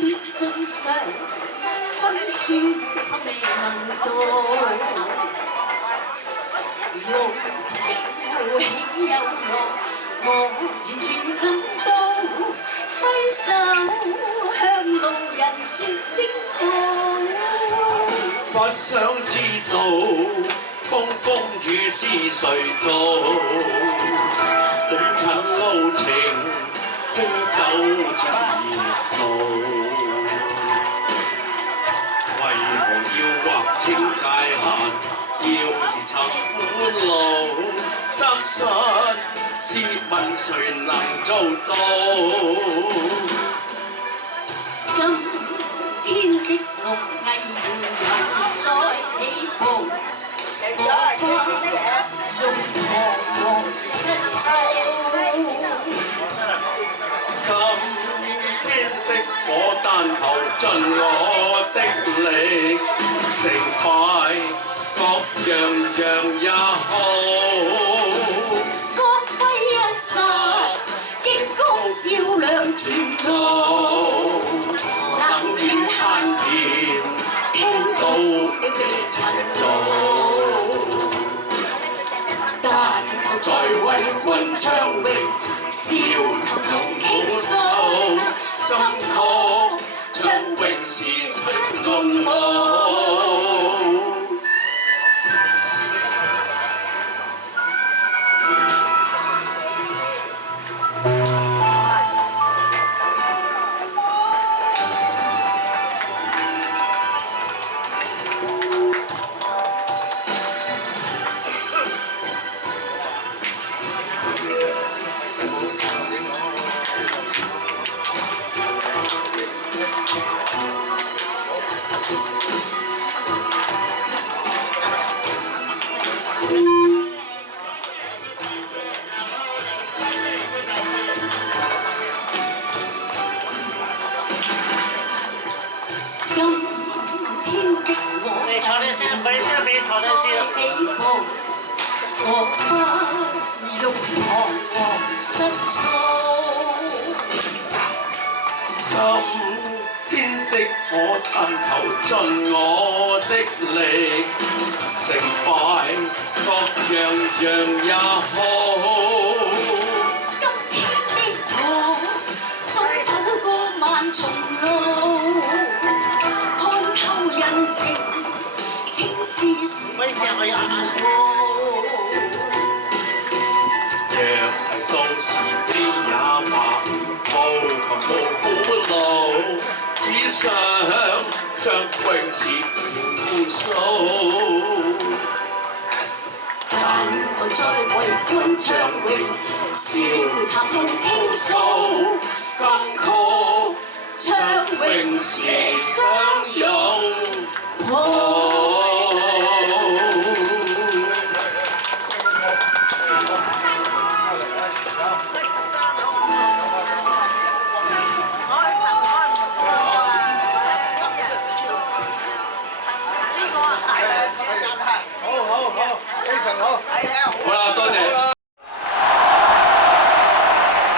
血盡上，辛酸未能渡。路途有起有落，我完全感到揮手向路人説聲好。不想知道風雨是誰做，最近路程輕走着熱路。為何要劃清界限，要自尋苦路？得失試問誰能做到？今天的樂藝又再起步，我不用彷徨失措。今天的我但求盡我的力，成敗各樣也好。光輝一剎，激光照亮前路。冷暖慳甜，聽到你未曾做，但求在為君暢泳，笑談同傾訴。今可將永是誰共舞？你坐低先，俾啲俾坐低先。我不用彷徨失措。今天的我但求盡我的力，成敗各樣也好。今天的我終走過漫長路，看透人情，情是誰人好？若係到時機也罷，無求無苦路，只想將永是互訴。但求在為君暢泳，笑談同傾訴。今曲唱永是相擁抱。好，非常好。好啦，多謝。